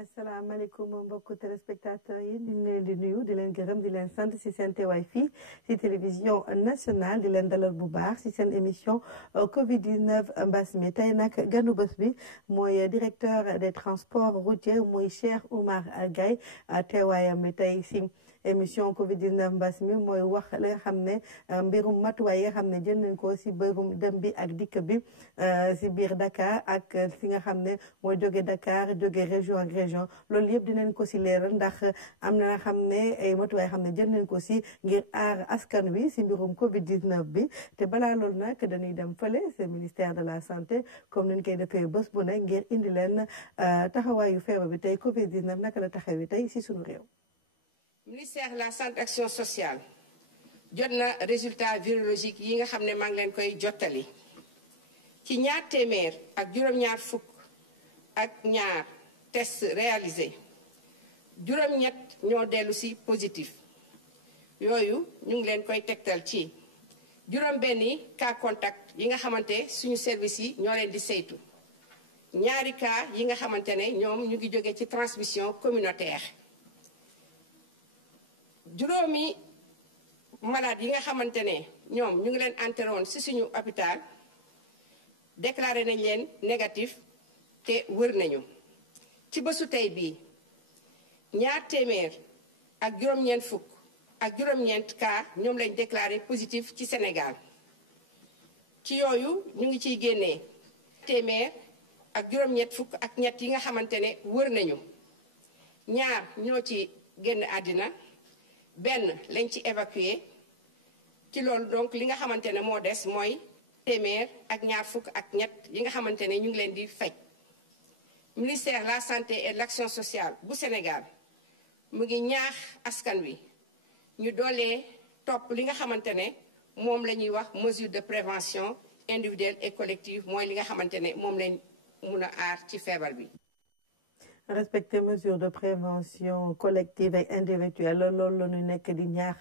asalaamaaleykum mbokku téléspectateurs yi ñu ngi leen di nuyu di leen gërëm di leen sant ci seen teewaay fii ci télévision nationale di leen dalal bu baax ci seen émission Covid 19 mbas mi tey nag ganu bés bi mooy directeur des transports routiers muy Cheikh Oumar Gaye teewaayam mi tey ci émission Covid 19 mbas mi mooy wax la nga xam ne mbirum matuwaay yi nga xam ne jël nañ ko ci bërum dem bi ak dikk bi ci biir Dakar ak fi nga xam ne mooy jóge Dakar jóge région ak région loolu yëpp dinañ ko ci leeral ndax am na nga xam ne ay matuwaay xam ne jël nañ ko ci ngir aar askan wi ci mbirum Covid 19 bi te balaa loolu nag dañuy dem fële c'est ministère de la santé comme niñ koy defee bés bu ne ngir indi leen taxawaayu feebar bi tey Covid 19 naka la taxawee tey ci sunu réew. ministère de la santé action sociale jot na résultat virologique yi nga xam ne maa ngi leen koy jottali ci ñaar téeméer ak juróom-ñaar fukk ak ñaar test réalisé juróom-ñett ñoo dellu ci positif yooyu ñu ngi leen koy tegtal ci juróom-benni cas contact yi nga xamante suñu service yi ñoo leen di saytu ñaari cas yi nga xamante ne ñoom ñu ngi jóge ci transmission communautaire. juróomi malade yi nga xamante ne ñoom ñu ngi leen enterré woon ci suñu hôpital déclaré nañ leen négatif te wër nañu ci bésu tey bii ñaar téeméer ak juróom-ñeent fukk ak juróom-ñeent cas ñoom lañ déclaré positif ci Sénégal ci yooyu ñu ngi ciy génnee téeméer ak juróom-ñett fukk ak ñett yi nga xamante ne wër nañu ñaar ñoo ci génn àddina benn lañ ci évacué ci loolu donc li nga xamante ne moo des mooy téeméer ak ñaar fukk ak ñett yi nga xamante ne ñu ngi leen di faj. ministère de la santé et de l'action sociale bu Sénégal mu ngi ñaax askan wi ñu doolee topp li nga xamante ne moom la ñuy wax mesure de prévention individuelle et collective mooy li nga xamante ne moom lañ mun a aar ci feebar bi. respecter mesures de prévention collective et individuelle loolu la ñu nekk di ñaax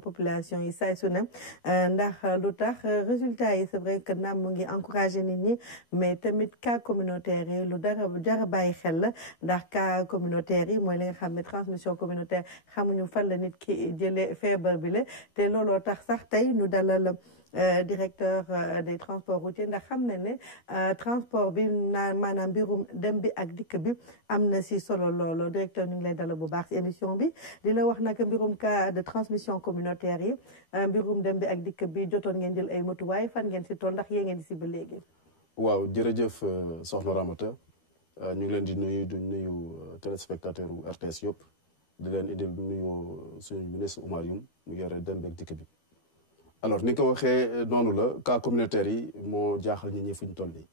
population yi saay su ne ndax lu tax résultat yi c'est vrai que naam mu ngi encourager nit ñi mais tamit cas communautaire yi lu dara bàyyi xel la ndax cas communautaire yi mooy li nga xam ne transmission communautaire xamuñu fan la nit ki jëlee feebar bi la te looloo tax sax tey ñu dalal directeur des transports routiers ndax xam ne ne transport bi maanaam mbirum dem bi ak dikk bi am na ci solo loolu directeur ñu ngi lay dalal bu baax ci émission bi di la wax nag mbirum cas de transmission communautaire yi mbirum dem bi ak dikk bi jotoon ngeen jël ay matuwaay fan ngeen ci toll ndax yee ngeen ci ba léegi. waaw jërëjëf soxna Ramata ñu ngi leen di nuyu téléspectateur u RTS yëpp di leen indil nuyu suñu ministre Oumar Youm mu yore dem bi ak dikk bi. alors ni ko waxee noonu la cas communautaire yi moo jaaxal nit ñi fu ñu toll nii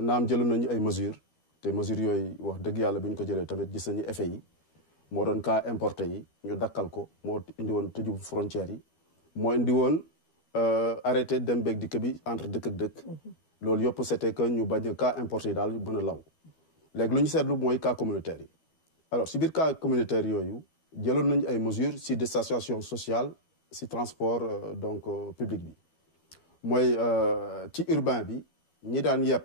naam jëloon nañu ay mesures te mesures yooyu wax dëgg yàlla bi ñu ko jëlee tamit gis nañu effet yi moo doon cas importé yi ñu dakkal ko moo indi woon tëju frontières yi moo indi woon arrêté dem beeg dikk bi entre dëkk ak dëkk loolu yëpp c'était que ñu bañ a cas importé yi daal mën a law léegi lu ñu seetlu mooy cas communautaire yi alors si biir cas communautaire yooyu jëloon nañu ay mesures si distanciation sociale ci transport donc public bi mooy ci urbain bi ñi daan yeb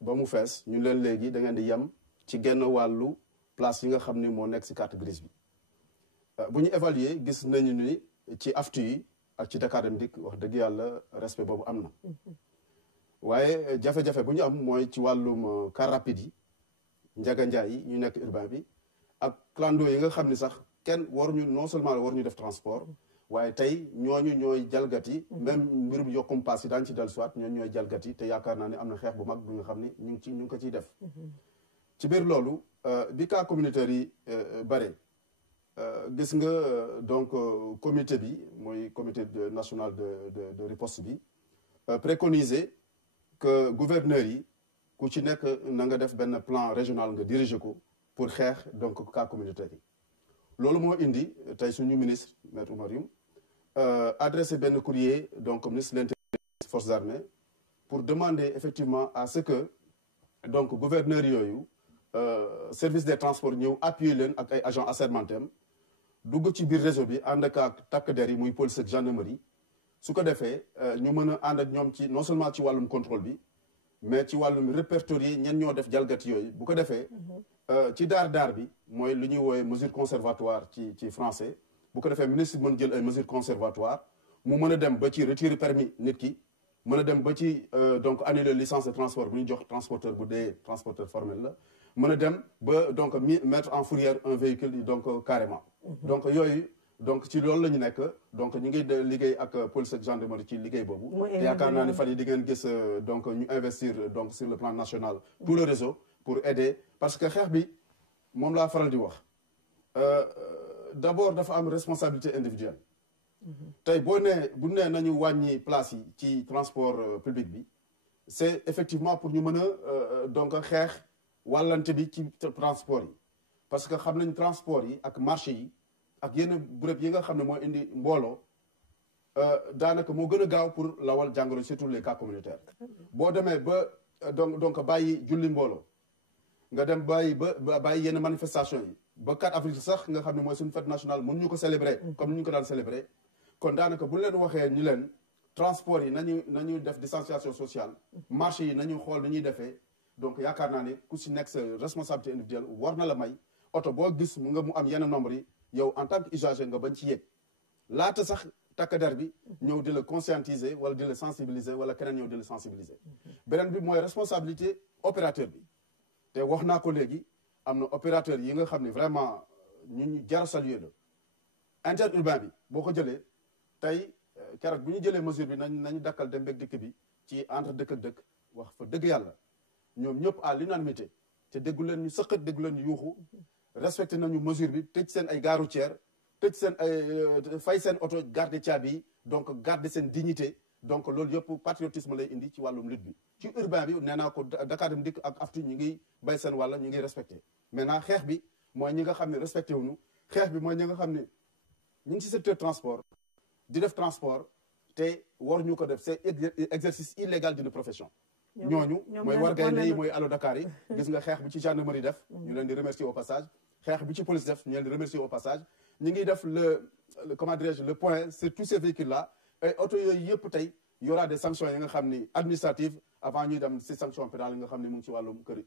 ba mu fees ñu leen léegi da ngeen di yem ci genn wàllu place yi nga xam ni moo nekk ci carte grise bi bu ñu évaluer gis nañu ni ci aftu yi ak ci Dakar Dem Dikk wax dëgg yàlla respect boobu am na waaye jafe-jafe bu ñu am mooy ci wàllum car rapide yi njaga njaay yi ñu nekk urbain bi ak clando yi nga xam ni sax kenn waruñu non seulement waruñu def transport waaye tey ñooñu ñooy jalgati même mbirum yokkum paas yi daañu ci dellu soit ñooñu ñooy jalgati te yaakaar naa ne am na xeex bu mag bi nga xam ne ñu ngi ko ciy def ci biir loolu bi cas communautaire yi bare gis nga donc comité bi mooy comité national de riposte bi préconiser que gouverneurs yi ku ci nekk na nga def benn plan régional nga diriger ko pour xeex donc cas communautaire yi loolu moo indi tey suñu ministre maître Oumar Youm adressé benn courrier donc ministre de l'Intérieur des Forces armées pour demander effectivement à ce que donc gouverneurs yooyu service des transports ñëw appuyer leen ak ay agents assermentés dugg ci biir réseau bi ànd ak takk der yi muy police ak gendarmerie su ko defee ñu mën a ànd ak ñoom ci non seulement ci wàllum contrôle bi mais ci wàllum répertorier ñen ñoo def jalgati yooyu bu ko defee ci daar bi mooy lu ñuy woowe mesure conservatoire ci français bu ko defee ministre mën jël ay mesures conservatoires mu mën a dem ba ci retirer permis nit ki mën a dem ba ci donc annuler licence de transport bu ñu jox transporteur bu dee transporteur formel la mën a dem ba donc mettre en fourrière un véhicule donc carrément donc yooyu donc ci loolu la ñu nekk donc ñu ngi liggéey ak police ak gendarmerie ci liggéey boobu te yaakaar naa ni fan yi di ngeen gis donc ñu investir donc sur le plan national tout le réseau pour aider parce que xeex bi moom laa faral di wax d'abord dafa am responsabilité individuelle tey bu nee nañu wàññi place yi ci transport public bi c'est effectivement pour ñu mën a donc xeex wàllante bi ci transport yi parce que xam nañ transport yi ak marché yi ak yenn bërëb yi nga xam ne moo indi mbooloo daanaka moo gën a gaaw pour lawal jàngoro surtout les cas communautaires boo demee ba donc bàyyi julli mbooloo nga dem bàyyi yenn manifestation yi ba 4 avril sax nga xam ne mooy suñu fête nationale mën ñu ko célébrer comme ni ñu ko daan célébrer kon daanaka bu leen waxee ñu leen transport yi nañu def distanciation sociale marché yi nañu xool ni ñuy defee donc yaakaar naa ne ku si nekk sa responsabilité individuelle war na la may oto boo gis mu am yenn nombre yi yow en tant que usager nga bañ ci yéeg laata sax takk der bi ñëw di la conscientiser wala di la sensibiliser wala keneen ñëw di la sensibiliser beneen bi mooy responsabilité opérateur bi te wax naa ko léegi am na opérateur yi nga xam ne vraiment ñu jar saluer la interurbain bi boo ko jëlee tey keroog bu ñu jëlee mesure bi nañu dakkal dem beeg dëkk bi ci entre dëkk ak dëkk wax fa dëgg yàlla ñoom ñëpp à l'unanimité te déggu leen ñu sëqat déggu leen ñu yuuxu respecté nañu mesure bi tëj seen ay gare routière tëj seen ay fay seen oto garder caabi yi donc garder seen dignité donc loolu yëpp patriotisme lay indi ci wàllum lutte bi ci urbain bi nee naa ko Dakar Dem Dikk ak AFTU ñu ngi bay seen wàlla ñu ngi respecté maintenant xeex bi mooy ñi nga xam ne respecté wuñu xeex bi mooy ñi nga xam ne ñu ngi ci secteur transport di def transport te war ñu ko def c'est exercice illégal d'une profession ñooñu mooy war gaynde yi mooy Allo Dakar yi gis nga xeex bi ci gendarmerie def ñu leen di remercier au passage xeex bi ci police def ñu leen di remercier au passage ñu ngi def le comment dirais-je le point sur tous ces véhicules là et oto yooyu yëpp tey y aura des sanctions yi nga xam ni administratives avant ñuy dem si sanction pénale yi nga xam ne mu ngi ci wàllum kër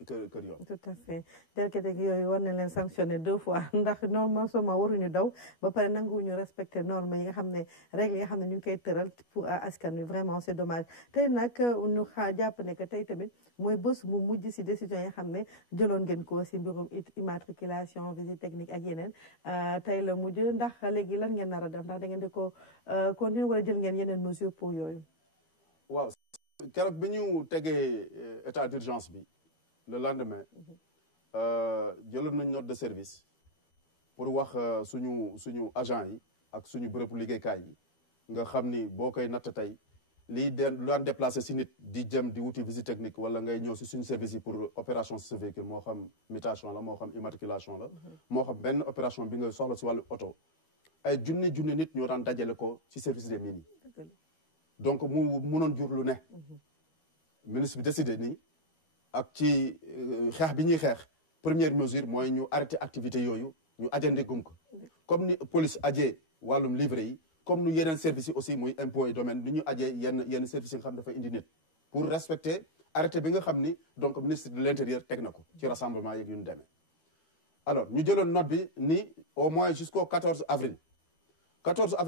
yoon. tout à fait jalgati yooyu war na leen sanctionner 2 fois ndax non seulement waruñu daw ba pare nanguwuñu respecter normes yi nga xam ne règles yi nga xam ne ñu ngi koy tëral pour askan wi vraiment c'est dommage tey nag ñu jàpp ne que tey tamit mooy bés mu mujj si décision yi nga xam ne jëloon ngeen ko si mbirum immatriculation visite technique ak yeneen tey la mujj ndax léegi lan ngeen nar a def ndax da ngeen di ko continuer wala jël ngeen yeneen mesures pour yooyu. waaw keroog bi ñu tegee état d'urgence bi le lendemain jëloon nañ note de service pour wax suñu agent yi ak suñu bërëbu liggéeykaay yi nga xam ni boo koy natt tey lii lu daan déplacé si nit di jëm di wuti visite technique wala ngay ñëw si suñu service yi pour opération si sa véhicule moo xam mutation la moo xam immatriculation la moo xam benn opération bi nga soxla si wàllu oto ay junni nit ñoo daan dajale ko si service des mines yi donc mu mënoon jur lu ne ministre bi décidé nii ak ci xeex bi ñuy xeex première mesure mooy ñu arrêté activité yooyu ñu ajandi gum ko comme ni police ajee wàllum livret yi comme nu yeneen services yi aussi muy impôt et domaine ni ñu ajee yenn services yi nga xam dafa indi nit pour respecter arrêté bi nga xam ni donc ministre de l'intérieur teg na ko ci rassemblement yeeg yu ñu demee alors ñu jëloon note bi ni au moins jusqu'au 14 avril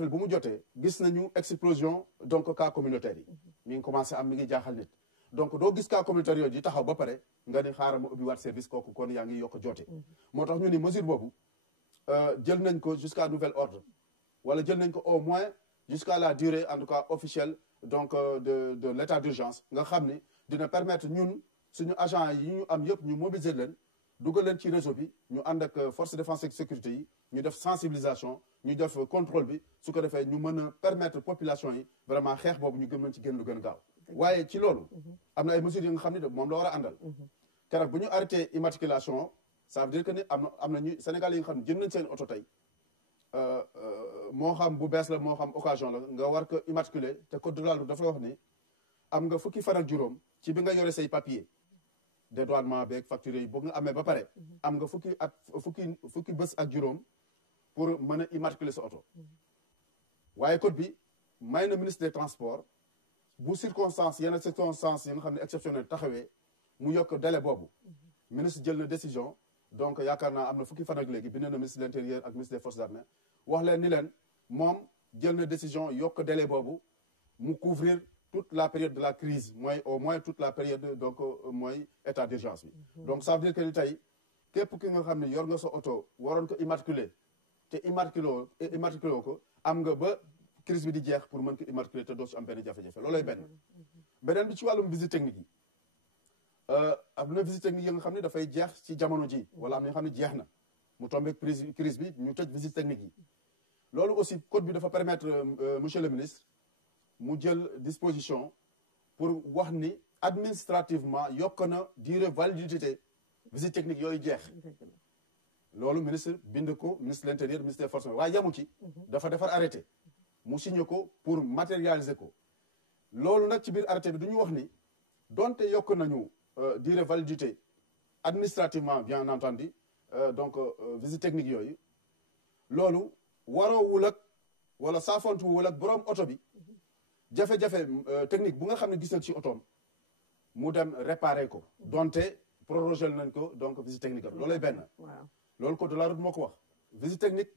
bu mu jotee gis nañu explosion donc cas communautaire yi mi ngi commencé am mi ngi jaaxal nit donc doo gis cas communautaire yooyu di taxaw ba pare nga ni xaaral ma ubbi waat service kooku kon yaa ngi yokk joote moo tax ñu ni mesure boobu jël nañ ko jusqu'à nouvel ordre wala jël nañ ko au moins jusqu'à la durée en tout cas officielle donc de l'état d'urgence nga xam ni dina permettre ñun suñu agent yi ñu am yëpp ñu mobiliser leen dugal leen ci réseau bi ñu ànd ak force de défense et sécurité yi ñu def sensibilisation ñu def contrôle bi su ko defee ñu mën a permettre population yi vraiment xeex boobu ñu gën mën ci génn lu gën gaaw waaye ci loolu am na ay mesures yi nga xam ne moom la war a àndal keroog bu ñu arrêté immatriculation ça veut dire que ni am na ñu Sénégal yi nga xam ne jënd nañ seen oto tey moo xam bu bees la moo xam occasion la nga war ko immatriculer te code de la route dafa wax ni am nga fukki fan ak juróom ci bi nga yore say papier dédouanement beeg facture yi boo nga amee ba pare am nga fukki bés ak juróom pour mën a immatriculer sa oto waaye code bi may na ministre des transports bu circonstance yenn circonstance yi nga xam ne exceptionnel taxawee mu yokk délai boobu ministre jël na décision donc yaakaar naa am na fukki fan ak léegi bind na ministre de l'intérieur ak ministre des forces armées wax leen ni leen moom jël na décision yokk délai boobu mu couvrir toute la période de la crise mooy au moins toute la période donc mooy état d'urgence bi donc ça veut dire que ni tey képp ki nga xam ne yor nga sa oto waroon ko immatriculer te immatriculé ko am nga ba crise bi di jeex pour mën ko immatriculer te doo ci am benn jafe-jafe loolay beneen bi ci wàllum visite technique yi am na visite technique yi nga xam ne dafay jeex ci jamono ji wala am na nga xam ne jeex na mu tombé crise bi ñu tëj visite technique yi loolu aussi code bi dafa permettre monsieur le ministre mu jël disposition pour wax ni administrativement yokk na durée validité visite technique yooyu jeex loolu ministre bind ko ministre de l'intérieur ministre des forces waaye yamu ci dafa defar arrêté mu signé ko pour matérialiser ko loolu nag ci biir arrêté bi du ñu wax ni donte yokk nañu durée validité administrativement bien entendu donc visite technique yooyu loolu waroowul ak wala saafontuwul ak borom oto bi jafe-jafe technique bu nga xam ne gis na ci otoom mu dem réparer ko donte prorogé nañ ko donc visite technique am loolay benn loolu code de la route moo ko wax visite technique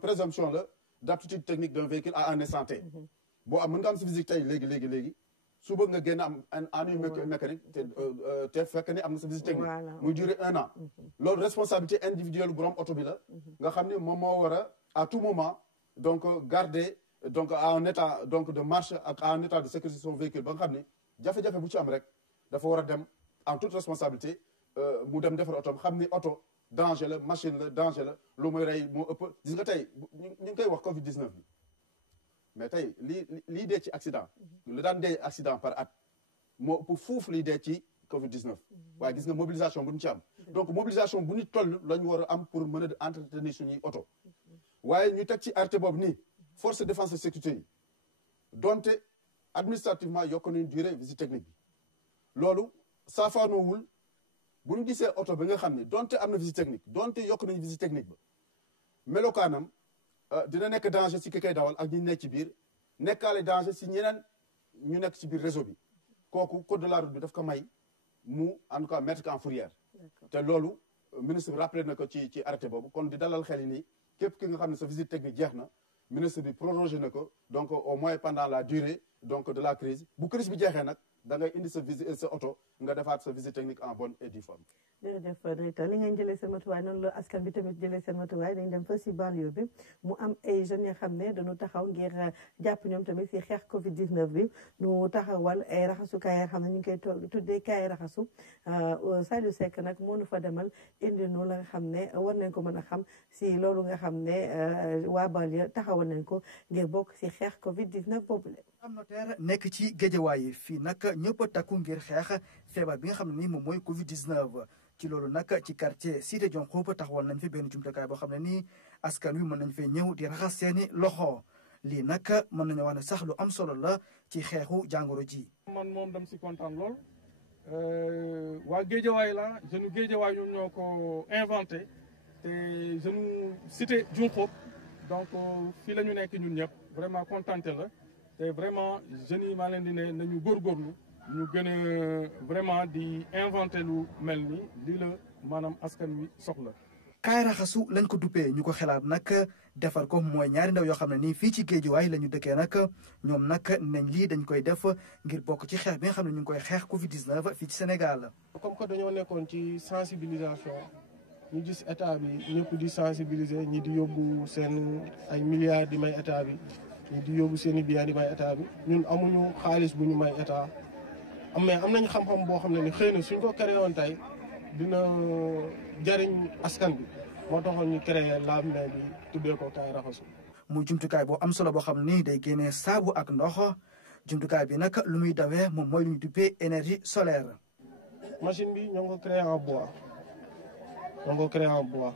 présomption la d'aptitude technique d'un véhicule à un instant T boo am mën nga am si visite tey léegi suba nga génn am un ennui mécanique te fekk ni am na sa visite technique muy durer 1 an loolu responsabilité individuelle borom oto bi la nga xam ne moom moo war a à tout moment donc garder donc à un état donc de marche ak à un état de sécurité son véhicule ba nga xam ne jafe-jafe bu ci am rek dafa war a dem en toute responsabilité mu dem defar oto xam ni oto danger la machine la danger la lu muy rey moo ëpp gis nga tey ñu ngi koy wax Covid 19 bi mais tey lii dee ci accident lu daan dee accident par at moo ëpp fuuf liy dee ci Covid 19 waaye gis nga mobilisation bu ñu ci am donc mobilisation bu ñu toll la ñu war a am pour mën a entretenir suñuy oto waaye ñu teg ci arrêté boobu nii force de défense et sécurité yi donte administrativement yokk nañu durée visite technique bi loolu saafaanoowul bu ñu gisee oto bi nga xam ne donte am na visite technique donte yokk nañu visite technique ba melokaanam dina nekk danger si ki koy dawal ak ñi nekk ci biir nekkaale danger si ñeneen ñu nekk ci biir réseau bi kooku code de la route bi daf ko may mu en tout cas mettre ko en fourrière te loolu ministre bi rappelé na ko ci arrêté boobu kon di dalal xel yi nii képp ki nga xam ne sa visite technique jeex na ministre bi prorogé na ko donc au moins pendant la durée donc de la crise bu crise bi jeexee nag da ngay indi sa visite sa oto nga defaat sa visite technique en bonne et due forme. jërëjëf directeur li ngeen jëlee seen matuwaay noonu la askan bi tamit jëlee seen matuwaay dañ dem fa si banlieue bi mu am ay jeunes yoo xam ne dañu taxaw ngir jàpp ñoom tamit si xeex Covid 19 bi ñu taxawal ay raxasukaay yoo xam ne ñu ngi koy tuddee kaay raxasu Saliou Seck nag moo nu fa demal indi nu la nga xam ne war nañ ko mën a xam si loolu nga xam ne waa banlieue taxawal nañ ko ngir bokk si xeex Covid 19 boobule. am notaire nekk ci Géejawaay fii nag ñëpp a takku ngir xeex feebar bi nga xam ne nii moom mooy Covid 19 ci loolu nag ci quartier Cité Diakhoumpa taxawal nañ fi benn jumtukaay boo xam ne nii askan wi mën nañ fee ñëw di raxas seeni loxo lii nag mën nañu wax ne sax lu am solo la ci xeexu jàngoro ji. man moom dam si kontaan lool waa Géejawaay la jeune Géejawaay ñoom ñoo ko inventé te jeune Cité Diakhoumpa donc fii la ñu nekk ñun ñëpp vraiment kontaante la. te vraiment jeunes yi maa leen di ne nañu góorgóorlu ñu gën a vraiment di inventé lu mel ni lii la maanaam askan wi soxla. kaay raxasu lañ ko duppee ñu ko xalaat nag defar ko mooy ñaari ndaw yoo xam ne nii fii ci Géejawaay la ñu dëkkee nag ñoom nag nañ lii dañ koy def ngir bokk ci xeex bi nga xam ne ñu ngi koy xeex Covid 19 fii ci Sénégal. comme que dañoo nekkoon ci sensibilisation ñu gis état bi ñëpp di sensibiliser ñi di yóbbu seen ay milliards di may état bi. ñi di yóbbu seen i biyaar di may état bi ñun amuñu xaalis bu ñu may état mais am nañ xam-xam boo xam ne ni xëy na suñ ko créé woon tey dina jariñ askan bi moo taxoon ñu créé lave-mains bi tuddee ko kaay raxasu. muy jumtukaay boo am solo boo xam ni day génnee saabu ak ndox jumtukaay bi nag lu muy dawee moom mooy lu ñu duppee énergie solaire. machine bi ñoo ngi ko créé en bois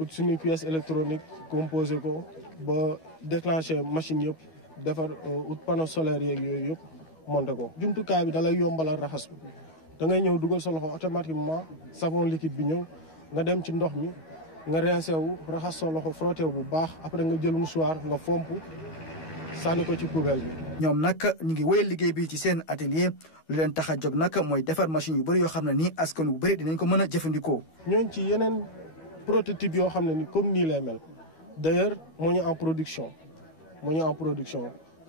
ut suñuy pièce électronique composé ko ba déclenché machine yëpp defar ut panneau solaire yeeg yooyu yëpp monté ko. jumtukaay bi da lay yombalal raxas da ngay ñëw dugal sa loxo automatiquement savon liquide bi ñëw nga dem ci ndox mi nga rincé wu raxas sa loxo frotté wu bu baax après nga jël mouchoir nga fomp sànni ko ci poubelle bi. ñoom nag ñu ngi wéyal liggéey bi ci seen atelier lu leen tax a jóg nag mooy defar machine yu bëri yoo xam ne nii askan bu bëri dinañ ko mën a jëfandikoo. ñooñu ci yeneen prototype yoo xam ne ni comme nii lay mel d'ailleurs moo ñu en production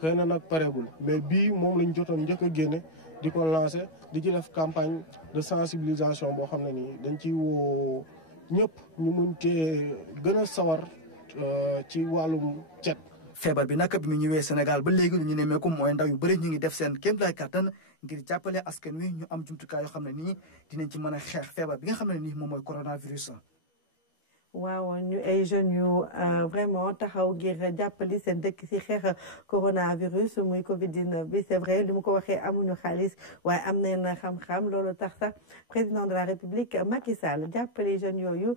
xëy na nag pareegul mais bii moom lañ jotoon njëkk a génne di ko lancer di ci def campagne de sensibilisation boo xam ne nii dañ ci woo ñëpp ñu mun cee gën a sawar ci wàllum cet. feebar bi nag bi mu ñëwee Sénégal ba léegi lu ñu nemmeeku mooy ndaw yu bëri ñu ngi def seen kéemtalaay kattan ngir jàppale askan wi ñu am jumtukaay yoo xam ne nii dinañ ci mën a xeex feebar bi nga xam ne nii moom mooy coronavirus. waaw ñu ay jeunes yu vraiment taxaw ngir jàppali seen dëkk ci xeex coronavirus muy Covid 19 bi c'est vrai li mu ko waxee amuñu xaalis waaye am nañ xam-xam loolu tax sax président de la République Macky Sall jàppale jeunes yooyu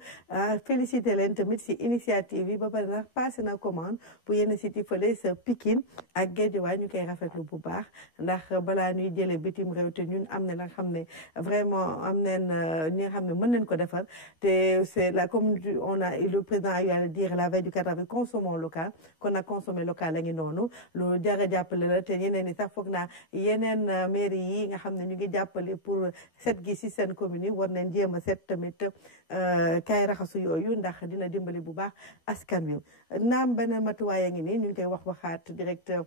félicité leen tamit ci initiative yi ba pare nag passé na commande pour yenn site yi fële sa Pikine ak Guédiawaye ñu koy rafetlu bu baax ndax balaa ñuy jëlee bitim réew te ñun am na nga xam ne vraiment am nañ ñi nga xam ne mën nañ ko defar te c'est la comme le président a eu à le dire la veille du 4 avril consommons local kon nag consommer local la ngi noonu lu jar a jàppale la te ñeneen ñi sax foog naa yeneen mairie yi nga xam ne ñu ngi jàppale pour set gi ci seen commune yi war nañ jéem a set tamit kay raxasu yooyu ndax dina dimbali bu baax askan wi naam beneen matuwaay a ngi nii ñu ngi koy waxaat directeur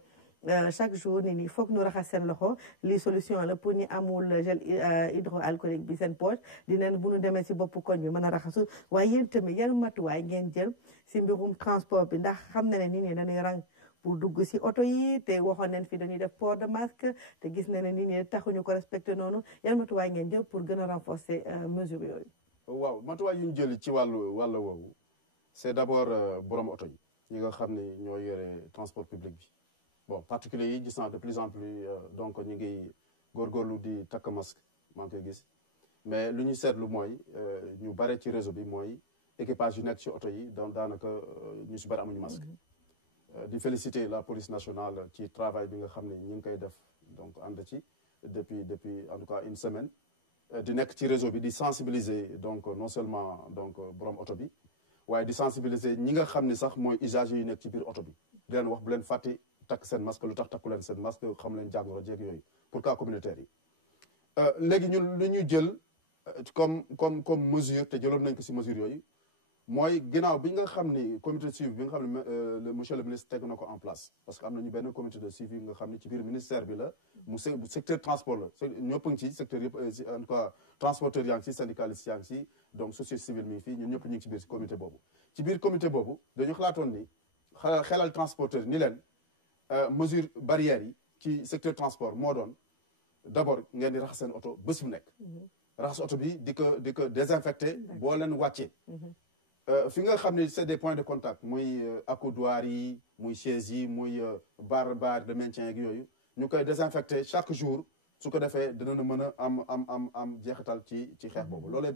chaque jour ni ni foog ñu raxas seen loxo li solution la pour ñu amul gel hydroalcoolique bi seen poche dinañ bu ñu demee ci boppu koñ bi mën a raxasu waaye yéen tamit yan matuwaay ngeen jël ci mbirum transport bi ndax xam na ne nit ñi dañuy rang pour dugg ci oto yi te waxoon nañ fi dañuy def port de masque te gis na ne nit ñi taxuñu ko respecté noonu yan matuwaay ngeen jël pour gën a renforcer mesures yooyu. waaw matuwaay yu ñu jël ci wàll woowu c'est d'abord borom oto yi ñi nga xam ne ñoo yore transport public bi. bon particulier yi gis naa de plus en plus donc ñu ngi góorgóorlu di takk masque maa ngi koy gis mais lu ñu seetlu mooy ñu bare ci réseau bi mooy équipage yu nekk ci oto yi donc daanaka ñu si bari amuñu masque di féliciter la police nationale ci travail bi nga xam ne ñu ngi koy def donc ànd ci depuis en tout cas une semaine di nekk ci réseau bi di sensibiliser donc non seulement donc borom oto bi waaye di sensibiliser ñi nga xam ne sax mooy usagers yu nekk ci biir oto bi di leen wax bu leen fàtte takk seen masque lu tax takku leen seen masque xam leen jàngoro jeeg yooyu pour cas communautaire yi léegi ñun lu ñu jël comme mesure te jëloon nañ ko si mesure yooyu mooy ginnaaw bi nga xam ni comité de suivi bi nga xam ne monsieur le ministre teg na ko en place parce que am nañu benn comité de suivi nga xam ne ci biir ministère bi la mu secteur transport la ñëpp ngi ci secteur yëpp en tout cas transporteur yaa ngi ci syndicaliste yaa ngi ci donc société civile mi ngi fii ñun ñëpp ñu ngi ci biir comité boobu ci biir comité boobu dañu xalaatoon ni xelal transporteur ni leen mesure barrières yi ci secteur transport moo doon d'abord ngeen di raxas seen oto bés bu nekk raxas oto bi di ko désinfecté boo leen wàccee fi nga xam ne c'est des points de contact muy accoudoir yi muy chaise yi muy barre de maintien ak yooyu ñu koy désinfecté chaque jour su ko defee dina mën a am jeexital ci xeex boobu loolay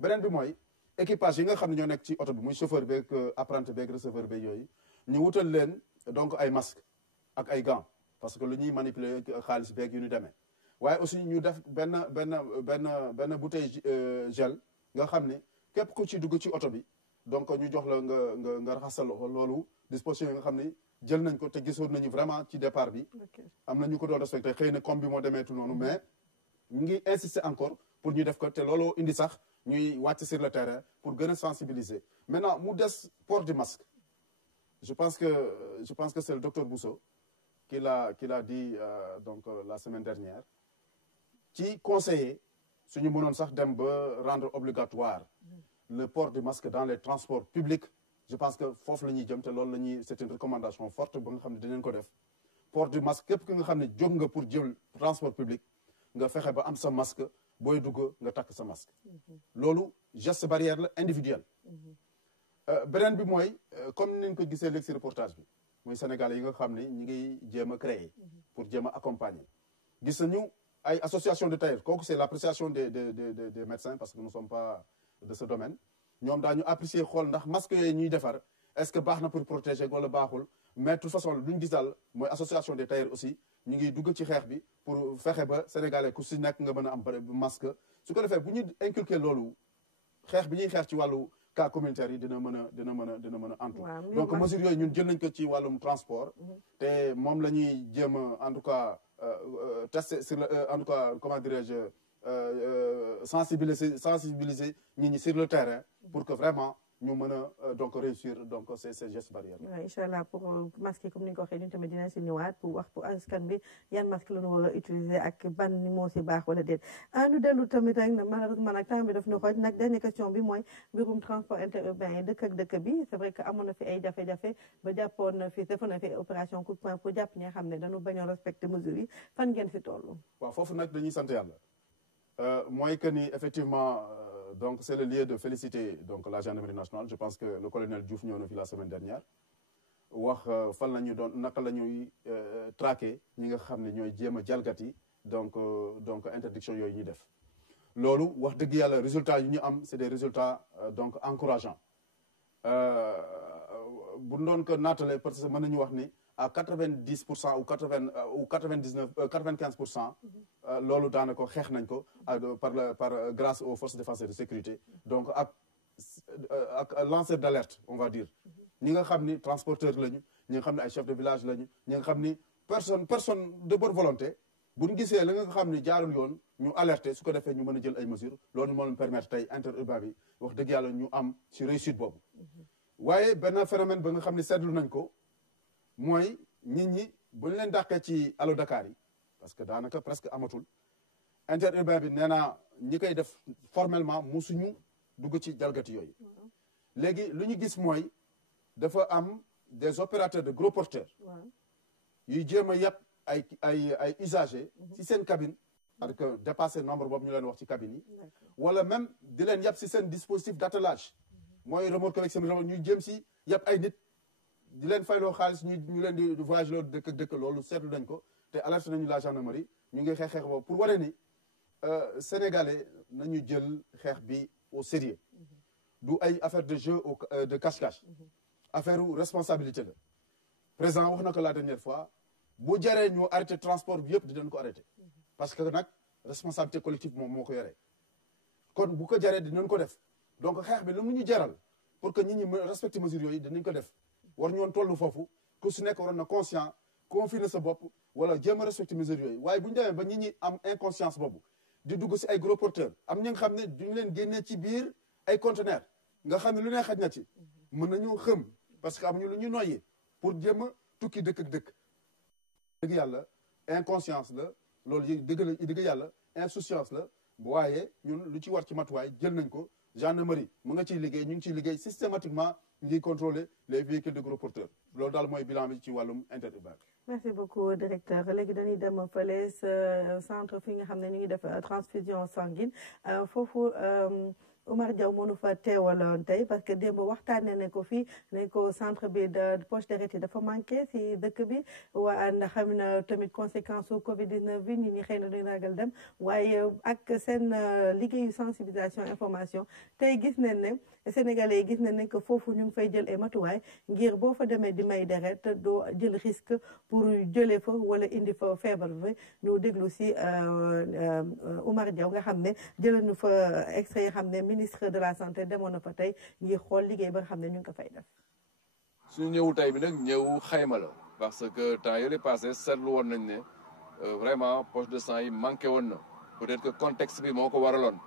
beneen bi mooy équipage yi nga xam ne ñoo nekk ci oto bi muy chauffeur beeg apprenti beeg receveur beeg yooyu ñu wutal leen donc ay masque ak ay gants parce que lu ñuy manipuler xaalis beeg yu ñu demee waaye aussi ñu def benn bouteille gel nga xam ne képp ku ci dugg ci oto bi donc ñu jox la nga raxas sa loxo loolu disposition yi nga xam ne jël nañ ko te gisoon nañu vraiment ci départ bi am na ñu ko doon respecté xëy na comme bi moo demeetu noonu mais ñu ngi insister encore pour ñu def ko te looloo indi sax ñuy wàcc sur le terrain pour gën a sensibiliser maintenant mu des port du masque je pense que c'est le docteur Bousso qui l'a dit donc la semaine dernière ci conseiller suñu mënoon sax dem ba rendre obligatoire le port du masque dans les transports publics je pense que foofu la ñuy jëm te loolu la ñuy c'est une recommandation forte ba nga xam ne dinañ ko def port du masque képp ki nga xam ne jóg nga pour jël transport public nga fexe ba am sa masque booy dugg nga takk sa masque loolu geste barrière la individuel beneen bi mooy comme niñ ko gisee léegi si reportage bi muy Sénégalais yi nga xam ne ñi ngi jéem a créer pour jéem a accompagner gis nañu ay association de tailleurs kooku c'est l'appréciation des médecins parce que nous ne sommes pas de ce domaine ñoom daañu apprécier xool ndax masque yooyu ñuy defar est-ce que baax na pour protéger wala baaxul mais de toute façon lu ñu gis daal mooy association des tailleurs aussi ñu ngi dugg ci xeex bi pour fexe ba Sénégalais ku si nekk nga mën a am masque su ko defee bu ñu inculquer loolu xeex bi ñuy xeex ci wàllu cas communautaire yi dina mën a antu donc mesures yooyu ñun jël nañ ko ci wàllum transport te moom la ñuy jéem a en tout cas tester sur en tout cas comment dirais-je sensibiliser nit ñi sur le terrain pour que vraiment ñu mën a donc réussir donc ces gestes barrières. waaw incha allah pour masque yi comme ni nga ko waxee ñun tamit dinañ si ñëwaat pour wax pour askan bi yan masque la ñu war a utiliser ak ban ni moo si baax wala déet. ñu dellu tamit rek malheureusement nag temps bi daf ñu xooj nag dernière question bi mooy mbirum transport interurbain yi dëkk ak dëkk bi c'est vrai que amoon na fi ay jafe-jafe ba jàppoon na fi defoon na fi opération coup de poing pour jàpp ñi nga xam ne dañu bañ a respecter mesures yi fan ngeen si toll. waaw foofu nag dañuy sant yàlla mooy que ni effectivement. Donc, c'est le lieu de féliciter donc, la gendarmerie nationale. Je pense que le colonel Diouf ñëw na fi la semaine dernière wax fan la ñu doon naka la ñuy traquer ñi nga xam ne ñooy jéem a jalgati donc interdiction yooyu ñuy def. loolu wax dëgg yàlla résultats yu ñu am c'est des résultats donc encourageants bu doon ko naatale parce que mën nañu wax ni à 90% ou 95%. loolu daanaka xeex nañ ko grâce aux forces de défense et de sécurité donc ak lanceur d'alerte on va dire ñi nga xam ni transporteur lañu ñi nga xam ne ay chef de village lañu ñi nga xam ni personne de bonne volonté bu ñu gisee la nga xam ni jaarul yoon ñu alerter su ko defee ñu mën a jël ay mesures loolu moo leen permettre tey interurbain bi wax dëgg yàlla ñu am ci réussite boobu waaye benn phénomène ba nga xam ni seetlu nañ ko mooy nit ñi bu ñu leen dàqee ci allo Dakar yi parce que daanaka presque amatul interurbain bi nee naa ñi koy def formellement musuñu dugg ci jalgati yooyu léegi lu ñu gis mooy dafa am des opérateurs de gros porteurs yuy jéem a yàpp ay usagers ci seen cabine parce que dépasser nombre boobu ñu leen wax ci cabine yi wala même di leen yàpp ci seen dispositif d'attelage mooy remorque avec seen remorque ñuy jéem si yàpp ay nit di leen fayloo xaalis ñu leen di voyage loolu dëkk loolu seetlu nañ ko te alerte nañu la gendarmerie ñu ngi xeex boobu pour wane ni sénégalais nañu jël xeex bi au sérieux du ay affaire de jeu de cache-cache affaire responsabilité la président wax na ko la dernière fois bu jaree ñu arrêté transport bi yëpp dinañ ko arrêté parce que nag responsabilité collective moom moo ko yoree kon bu ko jaree dinañ ko def donc xeex bi lu mu ñu jaral pour que nit ñi respecter mesures yooyu dinañ ko def war ñoon tollu foofu ku su nekk waroon na conscient confiner sa bopp wala jéem a respecter mesures yooyu waaye bu ñu demee ba nit ñi am inconscience boobu di dugg si ay gros porteurs am ñi nga xam ne duñu leen génnee ci biir ay conteneurs nga xam ne lu ne xaj na ci mën nañu xëm parce que amuñu lu ñu noyyee pour jéem a tukki dëkk ak dëkk dëgg yàlla inconscience la loolu dëgg yàlla insouciance la waaye ñun lu ci war ci matuwaay jël nañ ko gendarmerie mu nga ciy liggéey ñu ngi ciy liggéey systématiquement ngi contrôler les véhicules de gros porteurs loolu daal mooy bilan bi ci wàllum interurbain. merci beaucoup directeur léegi dañuy dem fële sa centre fi nga xam ne ñu ngi def transfusion sanguine foofu Oumar Diaw moo nu fa teewaloon tey parce que démb waxtaanee nañ ko fii ne ko centre bi de poche deret yi dafa manqué si dëkk bi waa ndax xam na tamit conséquence su Covid 19 bi nit ñi xëy na dañu ragal dem waaye ak seen liggéeyu sensibilisation information tey gis nañ ne Sénégalais yi gis nañ ne que foofu ñu ngi fay jël ay matuwaay ngir boo fa demee di may deret doo jël risque pour jëlee fa wala indi fa feebar bi ñu déglu si Oumar Diaw nga xam ne jëlee nu fa extrait xam ne ministre de la santé demoon na fa tey ngir xool liggéey ba nga xam ne ñu ngi ko fay def. suñu ñëwu tey bi nag ñëw xayma la parce que temps yële passé seetlu woon nañ ne vraiment poche de sang yi manqué woon na peut-être que contexte bi moo ko waraloon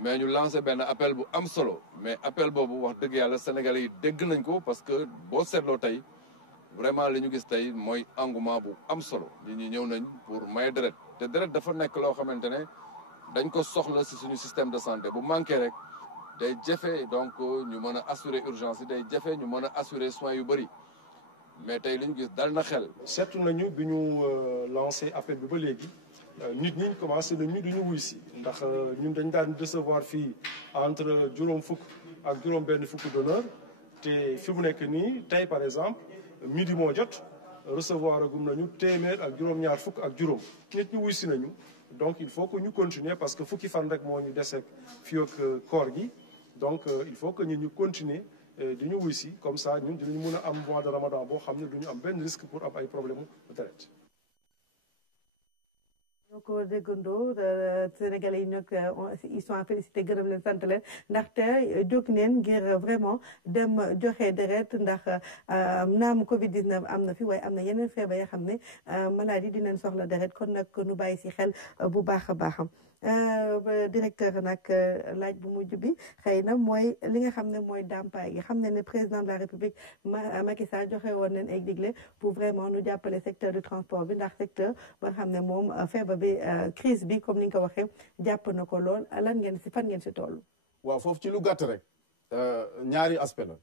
mais ñu lancé benn appel bu am solo mais appel boobu wax dëgg yàlla sénégalais yi dégg nañ ko parce que boo seetloo tey vraiment li ñu gis tey mooy engouement bu am solo nit ñi ñëw nañ pour may deret te deret dafa nekk loo xamante ne dañ ko soxla si suñu système de santé bu manqué rek day jafe donc ñu mën a assurer urgence yi day jafe ñu mën a assurer soins yu bëri mais tey li ñu gis dal na xel. seetlu nañu bi ñu lancé appel bi ba léegi nit ñi commencé nañu duñu wuy si ndax ñun dañ daan recevoir fii entre juróom fukk ak juróom benn fukk d'honneur te fi mu nekk nii tey par exemple midi moo jot recevoir agum nañu téeméer ak juróom-ñaar fukk ak juróom nit ñi wuy si nañu donc il faut que ñu continuer parce que fukki fan rek moo ñu dese fii ak koor gi donc il faut que ñun ñu continuer di ñu wuy si comme ça ñun dinañu mën a am mois de ramadan boo xam ne du ñu am benn risque pour am ay problème mu deret. ko déggandoo Sénégalais yi nag ils sont à féliciter gërëm leen sant leen ndaxte jóg neen ngir vraiment dem joxe deret ndax naam Covid 19 am na fi waaye am na yeneen feebar yoo xam ne maladie dinañ soxla deret kon nag nu bàyyi si xel bu baax a baax. Directeur nag laaj bu mujj bi xëy na mooy li nga xam ne mooy dàmpaay gi xam ne président de la République Macky Sall joxe woon nañ ay digle pour vraiment nu jàppale secteur du transport bi ndax secteur ba nga xam ne moom feebar bi crise bi comme ni nga ko waxee jàpp na ko lool lan ngeen si fan ngeen si toll. waaw foofu ci lu gàtt rek ñaari aspect la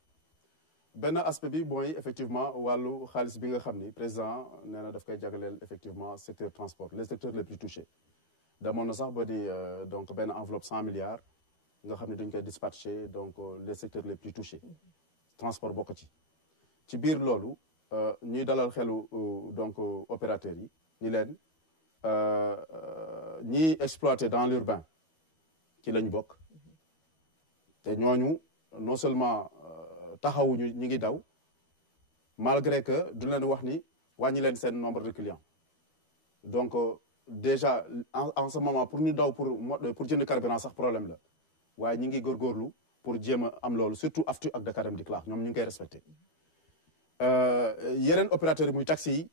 benn aspect bi mooy effectivement wàllu xaalis bi nga xam ni président nee na daf koy jagleel effectivement secteur transport les secteurs les plus touchés. demoon na sax ba di donc benn enveloppe 100 milliards nga xam ne dañ koy dispatché donc les secteurs les plus touchés transport bokk ci biir loolu ñuy dalal xelu donc opérateurs yi ñi leen ñiy exploité dans l'urbain ci lañ bokk te ñooñu non seulement taxawuñu ñi ngi daw malgré que du leen wax ni wàññi leen seen nombre de clients donc déjà en ce moment pour ñu daw pour jënd carburant sax problème la waaye ñi ngi góorgóorlu pour jéem a am loolu surtout AFTU ak Dakar Dem Dikk ñoom ñu ngi koy respecté yeneen opérateurs yi muy taxi yi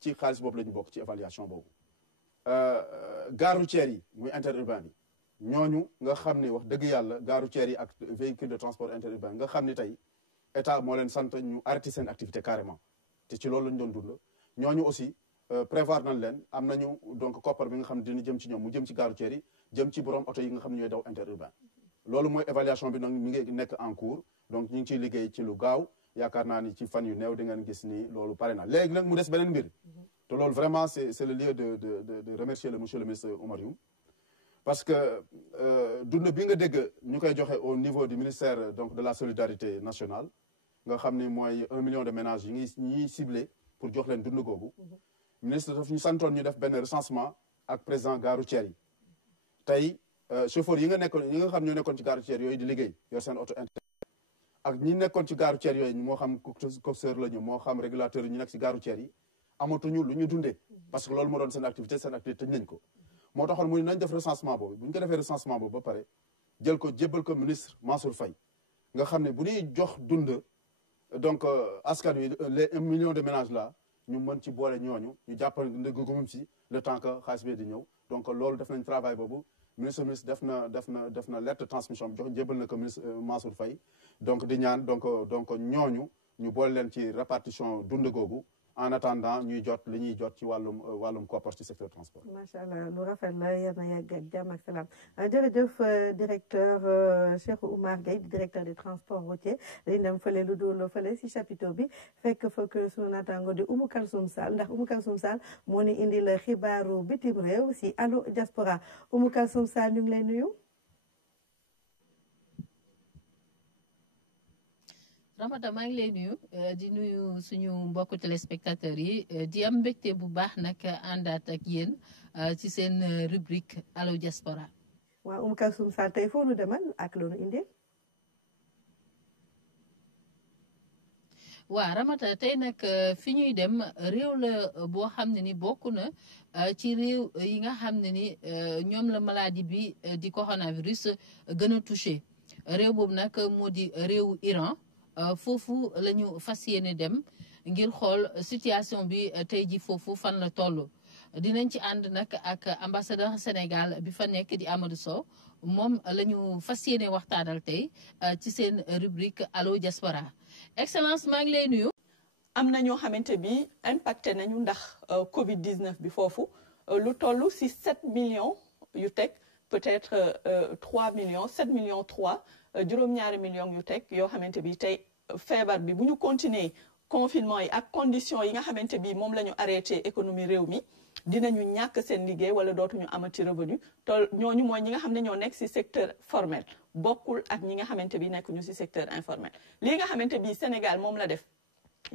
ci xaalis boobu la ñu bokk ci évaluation boobu gare routière yi muy interurbain yi ñooñu nga xam ni wax dëgg yàlla gare routière yi ak véhicule de transport interurbain nga xam ni tey état moo leen sant ñu arrêté seen activité carrément te ci loolu lañ doon dund ñooñu aussi prévoir nañ leen am nañu donc koppar bi nga xam ne dina jëm ci ñoom mu jëm ci gare routière yi jëm ci borom oto yi nga xam ne ñooy daw interurbain loolu mooy évaluation bi nag mi ngi nekk en cours donc ñu ngi ciy liggéey ci lu gaaw yaakaar naa ni ci fan yu néew di ngeen gis ni loolu pare na léegi nag mu des beneen mbir te loolu vraiment c'est le lieu de remercier monsieur le ministre Oumar Youm parce que dund bi nga dégg ñu koy joxe au niveau du ministère donc de la solidarité nationale nga xam ni mooy 1 million de ménages yi ñuy ciblé pour jox leen dund googu ministre daf ñu santoon ñu def benn recensement ak président gare routière yi tey chauffeur yi nga xam ñoo nekkoon ci gare routière yooyu di liggéey yor seen auto interne ak ñi nekkoon ci gare routière yooyu moo xam coxeur la ñu moo xam régulateur yi ñu nekk ci gare routière yi amatuñu lu ñu dundee parce que loolu moo doon seen activité tëj nañ ko moo taxoon mu nañ def recensement boobu bu ñu ko defee recensement boobu ba pare jël ko jébbal ko ministre Mansour Faye nga xam ne bu ñuy jox dund donc askan wi les 1 million de ménages là ñu mën ci boole ñooñu ñu jàppal ndëggagumum si le temps que xaalis bi di ñëw donc loolu def nañ travail boobu ministre def na lettre de transmission bi jox jébbal na ko ministre Mansour Faye donc di ñaan donc ñooñu ñu boole leen ci répartition dund googu en attendant ñuy jot li ñuy jot ci wàllum koppar ci secteur transport. macha allah lu rafet la yal na yàgg ak jàmm ak salaam jërëjëf directeur Cheikh Oumar Gueye directeur des transports routiers dañu dem fële lu dul fële si chapiteau bi fekk sunu naataango di Oumou Kalsoum Sall ndax Oumou Kalsoum Sall moo ni indi la xibaaru bitim réew si Allo Diaspora Oumou Kalsoum Sall ñu ngi lay nuyu. Ramata maa ngi lay nuyu di nuyu suñu mbokku téléspectateurs yi di am mbégte bu baax nag àndaat ak yéen ci seen rubrique Allo Diaspora. waaw Oumou Kalsoum Sall tey foo nu demal ak loolu indi. waaw Ramata tey nag fi ñuy dem réew la boo xam ne ni bokk na ci réew yi nga xam ne ni ñoom la maladie bi di coronavirus gën a touché réew boobu nag moo di réewu Iran. foofu la ñu fas yéene dem ngir xool situation bi tey ji foofu fan la toll dinañ ci ànd nag ak ambassadeur Sénégal bi fa nekk di Amadou Sow moom la ñu fas yéene waxtaanal tey ci seen rubrique Allo Diaspora excellence maa ngi lay nuyu. am na ñoo xamante bi impacté nañu ndax Covid 19 bi foofu lu toll si 7 millions yu teg peut-être 3 millions 7 millions 3 juróom-ñaari millions yu teg yoo xamante bi tey feebar bi bu ñu continuer confinement yi ak conditions yi nga xamante bi moom la ñu arrêté économie réew mi dinañu ñàkk seen liggéey wala dootuñu amati revenu te ñooñu mooy ñi nga xam ne ñoo nekk ci secteur formel bokkul ak ñi nga xamante bi nekk ñu ci secteur informel lii nga xamante bi Sénégal moom la def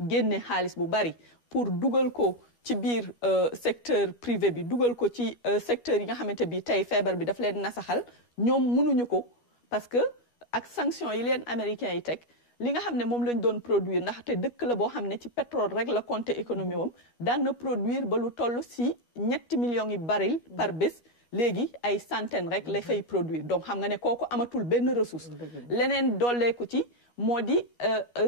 génne xaalis bu bari pour dugal ko ci biir secteur privé bi dugal ko ci secteur yi nga xamante bi tey feebar bi daf leen nasaxal ñoom mënuñu ko parce que ak sanction yi leen américains yi teg li nga xam ne moom lañ doon produire ndaxte dëkk la boo xam ne ci pétrole rek la compter économie wam daan na produire ba lu toll si 7 millions yi baril par bés léegi ay centaines rek lay fay produire donc xam nga ne kooku amatul benn ressource leneen dooleeku ci moo di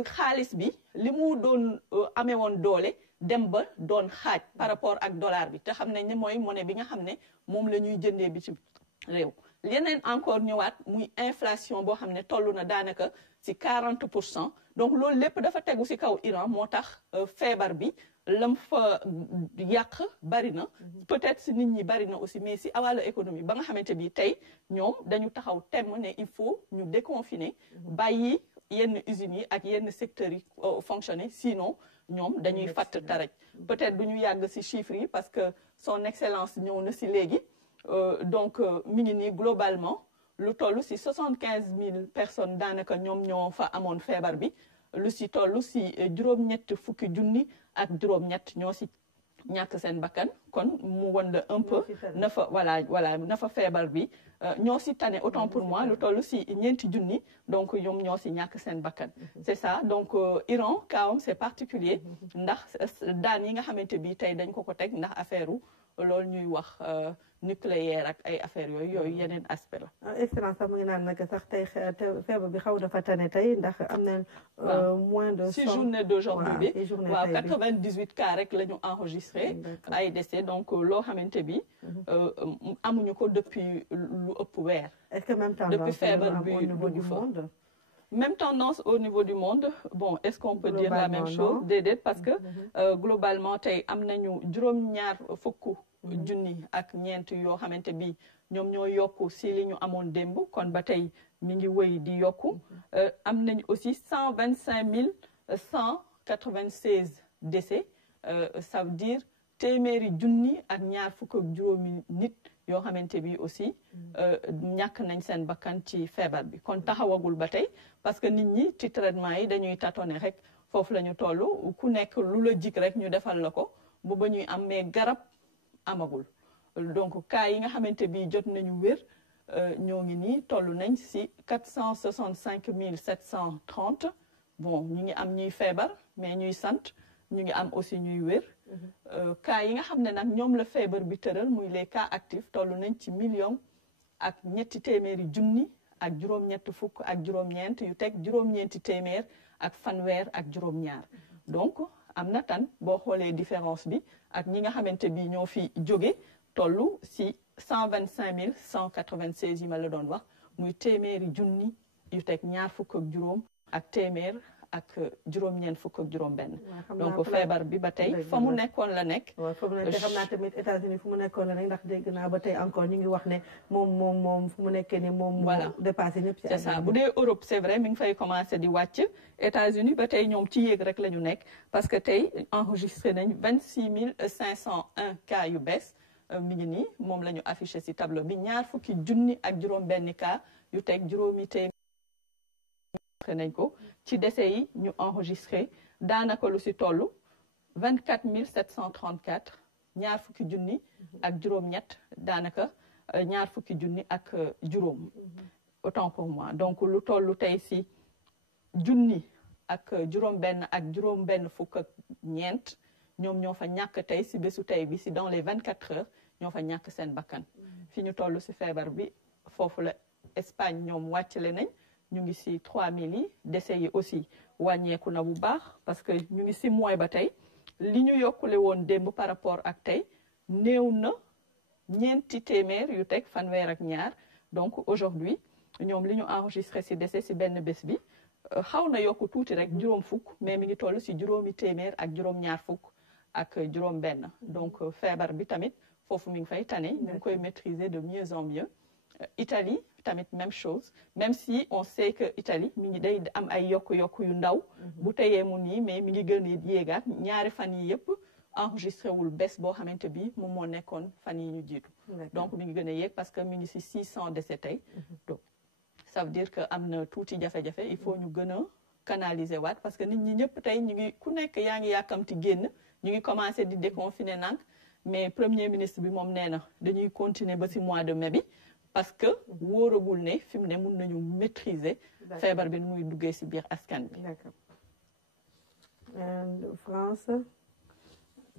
xaalis bi li mu doon amee woon doole dem ba doon xaaj par rapport ak dollar bi te xam nañ ne mooy monnaie bi nga xam ne moom la ñuy jëndee bi ci réew leneen encore ñëwaat muy inflation boo xam ne toll na daanaka ci 40% donc loolu lépp dafa tegu ci kaw Iran moo tax feebar bi lam fa yàq bari na peut-être ci nit ñi bari na aussi mais ci wàllu économie ba nga xamante bi tey ñoom dañu taxaw temm ne il faut ñu déconfiner bàyyi yenn usines yi ak yenn secteurs yi fonctionner sinon ñoom dañuy fatt taraj peut-être du ñu yàgg ci chiffres yi parce que son excellence ñëw na ci léegi donc mi ngi nii globalement lu toll ci 75 000 personnes daanaka ñoom ñoo fa amoon feebar bi lu ci toll ci juróom-ñett fukki junni ak juróom-ñett ñoo ci ñàkk seen bakkan kon mu won la un peu na fa voilà na fa feebar bi ñoo ci tane autant pour moi lu toll ci ñeenti junni donc ñoom ñoo ci ñàkk seen bakkan c'est ça donc Iran kaawam c'est particulier ndax daan yi nga xamante bi tey dañ ko teg ndax affaire u loolu ñuy wax nucléaire ak ay affaires yooyu yeneen aspect la. Excellence sax mu ngi naan nag sax tey feebar bi xaw dafa tane tey ndax am na moins de. si journée d'aujourd'hui bi waaw 98 cas rek la ñu enregistré ay décès donc loo xamante bi amuñu ko depuis lu ëpp weer. est-ce que même tendance depuis feebar bi au niveau du monde. Même tendance au niveau du monde bon est-ce qu'on peut dire la même chose déedéet parce que globalement tey am nañu juróom-ñaar fukk junni ak ñeent yoo xamante bi ñoom ñoo yokku si li ñu amoon démb kon ba tey mi ngi wëy di yokku am nañu aussi 125 196 décès ça veut dire téeméeri junni ak ñaar fukk ak juróomi nit yoo xamante bi aussi ñàkk nañ seen bakkan ci feebar bi kon taxawagul ba tey parce que nit ñi ci traitement yi dañuy tâtonner rek foofu la ñu toll ku nekk lu la jik rek ñu defal la ko bu ba ñuy am mais garab amagul donc cas yi nga xamante bi jot nañu wér ñoo ngi nii toll nañ ci 465 730 bon ñu ngi am ñuy feebar mais ñuy sant ñu ngi am aussi ñuy wér cas yi nga xam ne nag ñoom la feebar bi tëral muy les cas actifs toll nañ ci million ak ñetti téeméeri junni ak juróom-ñett fukk ak juróom-ñeent yu teg juróom-ñeenti téeméer ak fanweer ak juróom-ñaar donc am na tan boo xoolee différence bi ak ñi nga xamante bi ñoo fi jóge toll ci 125 196 yi ma la doon wax muy téeméeri junni yu teg ñaar fukk ak juróom ak téeméer ak juróom-ñeent fukk ak juróom-benn. donc feebar bi ba tey fa mu nekkoon la nekk. waaw fa mu nekk xam naa tamit États-Unis fu mu nekkoon la nekk ndax dégg naa ba tey encore ñu ngi wax ne moom fu mu nekkee ni moom. voilà dépassé ñëpp ci c'est ça bu dee Europe c'est vrai mi ngi fay commencer di wàcc États-Unis ba tey ñoom ci yéeg rek la ñu nekk parce que tey enregistré nañ 26 501 cas yu bees mi ngi nii moom la ñu affiché ci tableau bi ñaar fukki junni ak juróom-benni cas yu teg juróomi téeméer nañ ko. ci décès yi ñu enregistré daanaka lu ci tollu 24 734 ñaar fukki junni ak juróom-ñett daanaka ñaar fukki junni ak juróom autant pour moi donc lu tollu tey ci junni ak juróom-benn ak juróom-benn fukk ak ñeent ñoom ñoo fa ñàkk tey ci bésu tey bi ci dans les 24 heures ñoo fa ñàkk seen bakkan fi ñu toll ci feebar bi foofu la Espagne ñoom wàccale nañ. ñu ngi ci 3000 yi décès yi aussi wàññeeku na bu baax parce que ñu ngi ci mooy ba tey li ñu yokkule woon démb par rapport ak tey néew na ñeenti téeméer yu teg fanweer ak ñaar donc aujourd'hui ñoom li ñu enregistré ci décès ci benn bés bi xaw na yokku tuuti rek juróom fukk mais mi ngi toll ci juróomi téeméer ak juróom-ñaar fukk ak juróom-benn donc feebar bi tamit foofu mi ngi fay tane ñu ngi koy maîtriser de mieux en mieux. Italie tamit même chose même si on sait que Italie mi ngi day am ay yokku-yokku yu ndaw bu teyee mu nii mais mi ngi gën a yéegaat ñaari fan yi yëpp enregistré wul bés boo xamante bi moom moo nekkoon fan yi ñu jiitu donc mi ngi gën a yéeg parce que mi ngi ci 600 décès tey donc ça veut dire que am na tuuti jafe-jafe il faut ñu gën a canaliser waat parce que nit ñi ñëpp tey ñu ngi ku nekk yaa ngi yàkkamti génn ñu ngi commencé di déconfiner nank mais premier ministre bi moom nee na dañuy continuer ba ci mois de mai bi parce que wóoragul ne fi mu ne mun nañu maîtriser feebar bi nu muy duggee ci biir askan bi. D'accord. France,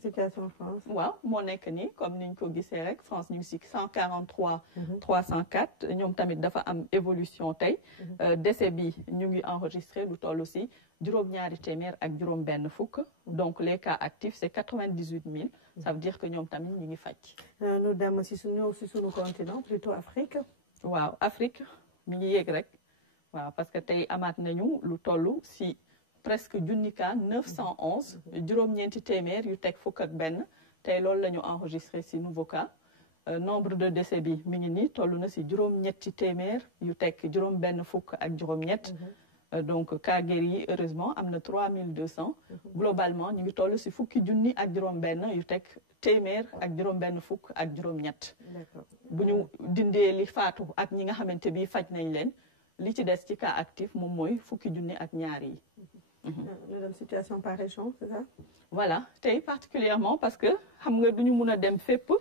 situation France. waaw moo nekk nii comme niñ ko gisee rek France ñu ngi ci 143 304 ñoom tamit dafa am évolution tey décès bi ñu ngi enregistré lu toll ci juróom-ñaari téeméer ak juróom-benn fukk donc les cas actifs c'est 98 000 ça veut dire que ñoom tamit ñu ngi faj. ñu dem ci suñu continent plutôt Afrique. waaw Afrique mi ngi yéeg rek waaw parce que tey amaat nañu lu toll ci presque junni cas 911 juróom-ñeenti téeméer yu teg fukk ak benn tey loolu la ñu enregistré ci nouveau cas nombre de décès bi mi ngi nii toll na ci juróom-ñetti téeméer yu teg juróom-benn fukk ak juróom-ñett donc cas guéris yi heureusement am na 3200 globalement ñu ngi toll ci fukki junni ak juróom-benn yu teg téeméer ak juróom-benn fukk ak juróom-ñett bu ñu dindee li faatu ak ñi nga xamante bi faj nañ leen li ci des ci cas actif moom mooy fukki junni ak ñaar yi. ñu dem situation par région, c'est ça? Voilà tey particulièrement parce que xam nga duñu mun a dem fépp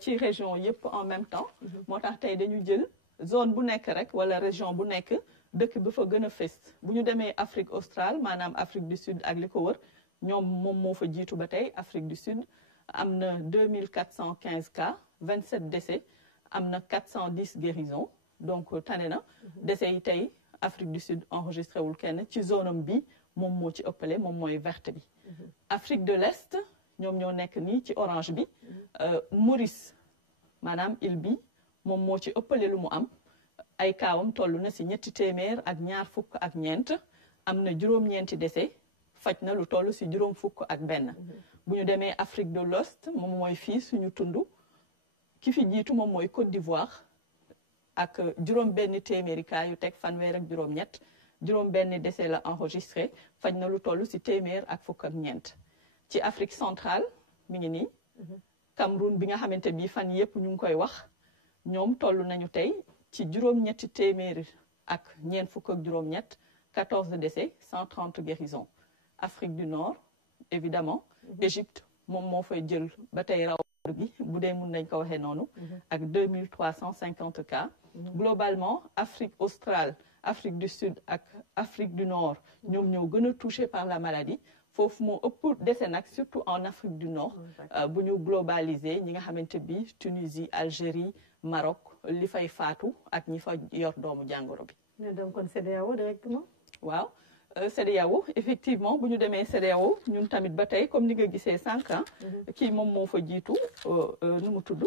ci région yëpp en même temps moo tax tey dañu jël zone bu nekk rek wala région bu nekk dëkk bi fa gën a fës bu ñu demee Afrique australe maanaam Afrique du Sud ak li ko wër ñoom moom moo fa jiitu ba tey Afrique du Sud am na 2415 cas 27 décès am na 410 guérisons donc tane na décès yi tey Afrique du Sud enregistré wul kenn ci zone am bi moom moo ci ëppale moom mooy verte bi. Afrique de l'Est ñoom ñoo nekk nii ci orange bi Maurice maanaam île bi moom moo ci ëppale lu mu am ay kaawam toll na ci ñetti téeméer ak ñaar fukk ak ñeent am na juróom-ñeenti décès faj na lu toll ci juróom fukk ak benn. bu ñu demee Afrique de l'Ouest moom mooy fii suñu tund ki fi jiitu moom mooy Côte d'Ivoire ak juróom-benn téeméeri cas yu teg fanweer ak juróom-ñett. juróom-benn décès la enregistré faj na lu toll ci téeméer ak fukk ak ñeent ci Afrique centrale mi ngi nii Cameroun bi nga xamante bi fan yépp ñu ngi koy wax ñoom toll nañu tey ci juróom-ñetti téeméer ak ñeent fukk ak juróom-ñett 14 décès 130 guérisons Afrique du Nord évidemment Égypte moom moo fay jël ba tey raw gi bu dee mun nañ ko waxee noonu ak 2350 cas globalement Afrique australe Afrique du Sud ak Afrique du Nord ñoom ñoo gën a touché par la maladie foofu moo ëpp décès nag surtout en Afrique du Nord bu ñu globalisé ñi nga xamante bi Tunisie Algérie Maroc li fay faatu ak ñi fa yor doomu jàngoro bi. ñu dem kon CEDEAO directement. waaw CEDEAO effectivement bu ñu demee CEDEAO ñun tamit ba tey comme ni nga gisee sànq kii moom moo fa jiitu nu mu tudd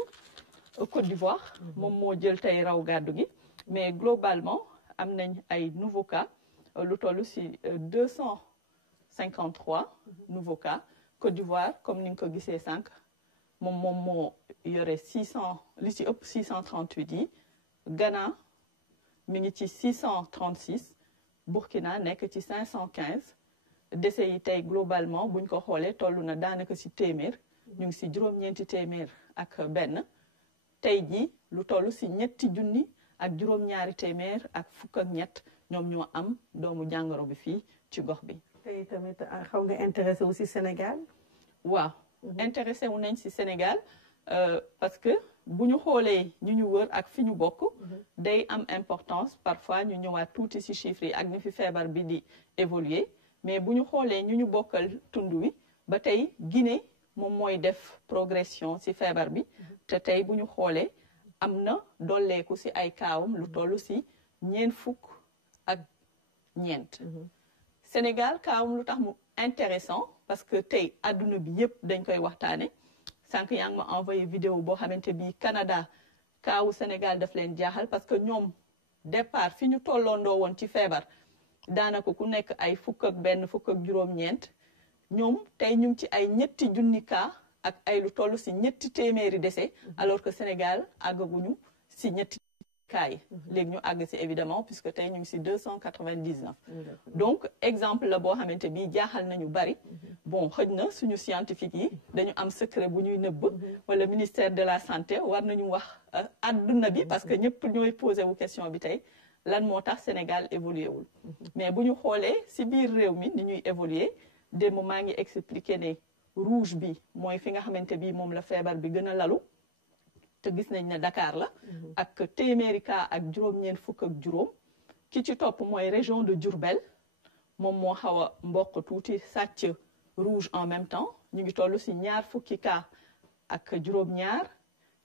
Côte d'Ivoire moom moo jël tey raw gàddu gi mais globalement. am nañ ay nouveaux cas lu toll ci 253 nouveaux cas Côte d'Ivoire comme ni nga ko gisee sànq moom moo yore 600 li ci ëpp 638 yi Ghana mi ngi ci 636 Burkina nekk ci 515 décès yi tey globalement buñ ko xoolee toll na daanaka ci téeméer ñu ngi ci juróom-ñeenti téeméer ak benn tey ji lu toll ci ñetti junni ak juróom-ñaari téeméer ak fukk ak ñett ñoom ñoo am doomu jàngoro bi fii ci gox bi. tey tamit xaw nga intéressé wu ci Sénégal. waaw intéressé wu nañ ci Sénégal parce que bu ñu xoolee ñu ñu wër ak fi ñu bokk. day am importance parfois ñu ñëwaat tuuti ci chiffres yi ak ni fi feebar bi di évoluer mais bu ñu xoolee ñu bokkal tund wi ba tey Guinée moom mooy def progression ci feebar bi te tey bu ñu xoolee. am na dolleeku ci ay kaawam lu toll ci ñeent fukk ak ñeent. Sénégal kaawam lu tax mu intéressant parce que tey adduna bi yépp dañ koy waxtaane sànq yaa ngi ma envoyé vidéo boo xamante bi Canada kaawu Sénégal daf leen jaaxal parce que ñoom départ fi ñu tolloondoo woon ci feebar daanaka ku nekk ay fukk ak benn fukk ak juróom-ñeent ñoom tey ñu ngi ci ay ñetti junni cas ak ay lu toll ci ñetti téeméeri décès alors que Sénégal àggaguñu ci ñetti cas yi léegi ñu àgg ci évidemment puisque tey ñu ngi ci 299 donc exemple la boo xamante bi jaaxal nañu bari bon xëj na suñu scientifique yi dañu am secret bu ñuy nëbb wala ministère de la santé war nañu wax adduna bi parce que ñëpp ñooy posé wu question bi tey lan moo tax Sénégal évolué wul mais bu ñu xoolee ci biir réew mi ni ñuy évoluer démb maa ngi expliqué ne rouge bi mooy fi nga xamante bi moom la feebar bi gën a lalu te gis nañ ne Dakar la ak téeméeri cas ak juróom-ñeent fukk ak juróom ki ci topp mooy région de Diourbel moom moo xaw a mboq tuuti sàcc rouge en même temps ñu ngi toll si ñaar fukki cas ak juróom-ñaar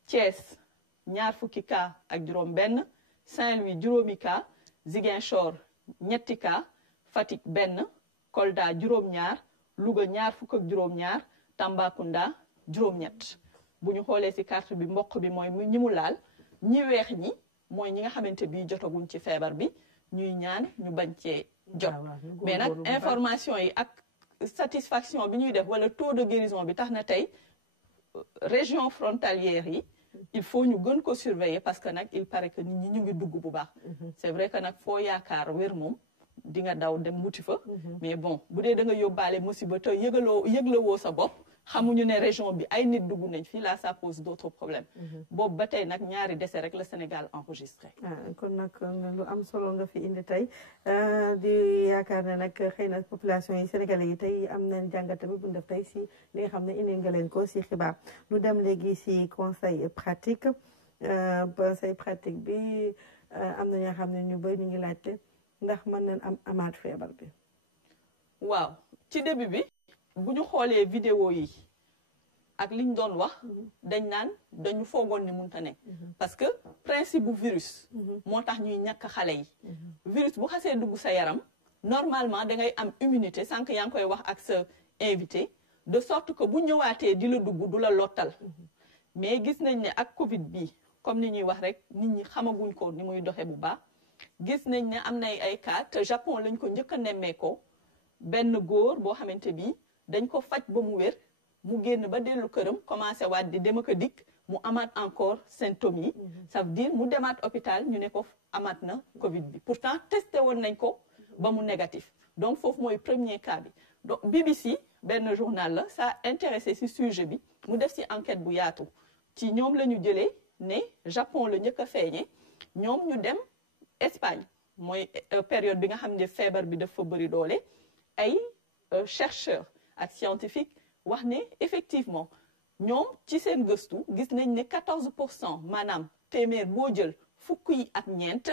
Thiès ñaar fukki cas ak juróom-benn Saint-Louis juróomi cas Ziguinchor ñetti cas Fatick benn Kolda juróom-ñaar Louga ñaar fukk ak juróom-ñaar Tambacounda juróom-ñett bu ñu xoolee si carte bi mboq bi mooy ñi mu laal ñi weex ñi mooy ñi nga xamante bi jotaguñ ci feebar bi ñuy ñaan ñu bañ cee jot mais nag information yi ak satisfaction bi ñuy def wala taux de guérison bi tax na tey région frontalière yi il faut ñu gën ko surveiller parce que nag il paraît que nit ñi ñu ngi dugg bu baax c'est vrai que nag foo yaakaar wér moom di nga daw dem wuti fa mais bon bu dee da nga yóbbaale musiba te yëglawoo sa bopp xamuñu ne région bi ay nit dugg nañ fi là ça pose d'autres problèmes boobu ba tey nag ñaari décès rek la Sénégal enregistré kon nag lu am solo nga fi indi tey di yaakaar ne nag xëy na population yi sénégalais yi tey am nañ jàngate bi bu ñu def tey si li nga xam ne indi nga leen ko si xibaar lu dem léegi si conseil pratique bi am na ñoo xam ne ñu bëri ñu ngi laajte ndax mën nañ amaat feebar bi waaw ci début bi bu ñu xoolee vidéo yi ak liñ doon wax dañ naan dañu foogoon ni mënta nekk parce que principe bu virus moo tax ñuy ñàkk xale yi virus bu xasee dugg sa yaram normalement da ngay am immunité sànq yaa ngi koy wax ak sa invité de sorte que bu ñëwaatee di la dugg du la lottal mais gis nañ ne ak Covid bi comme ni ñuy wax rek nit ñi xamaguñ ko ni muy doxee bu baax gis nañ ne am na ay cas te Japon lañ ko njëkk a nemmee ko benn góor boo xamante bi dañ ko faj ba mu wér mu génn ba dellu këram commencé waat di dem ak a dikk mu amaat encore symptômes yi ça veut dire mu demaat hôpital ñu ne ko amaat na Covid bi pourtant testé woon nañ ko ba mu négatif donc foofu mooy premier cas bi donc BBC benn journal la ça intéressé ci sujet bi mu def ci enquête bu yaatu ci ñoom la ñu jëlee ne Japon la njëkk a feeñe ñoom ñu dem Espagne mooy période bi nga xam ne feebar bi dafa bëri doole ay chercheurs ak scientifique wax ne effectivement ñoom ci seen gëstu gis nañ ne 14% maanaam téeméer boo jël fukk yi ak ñeent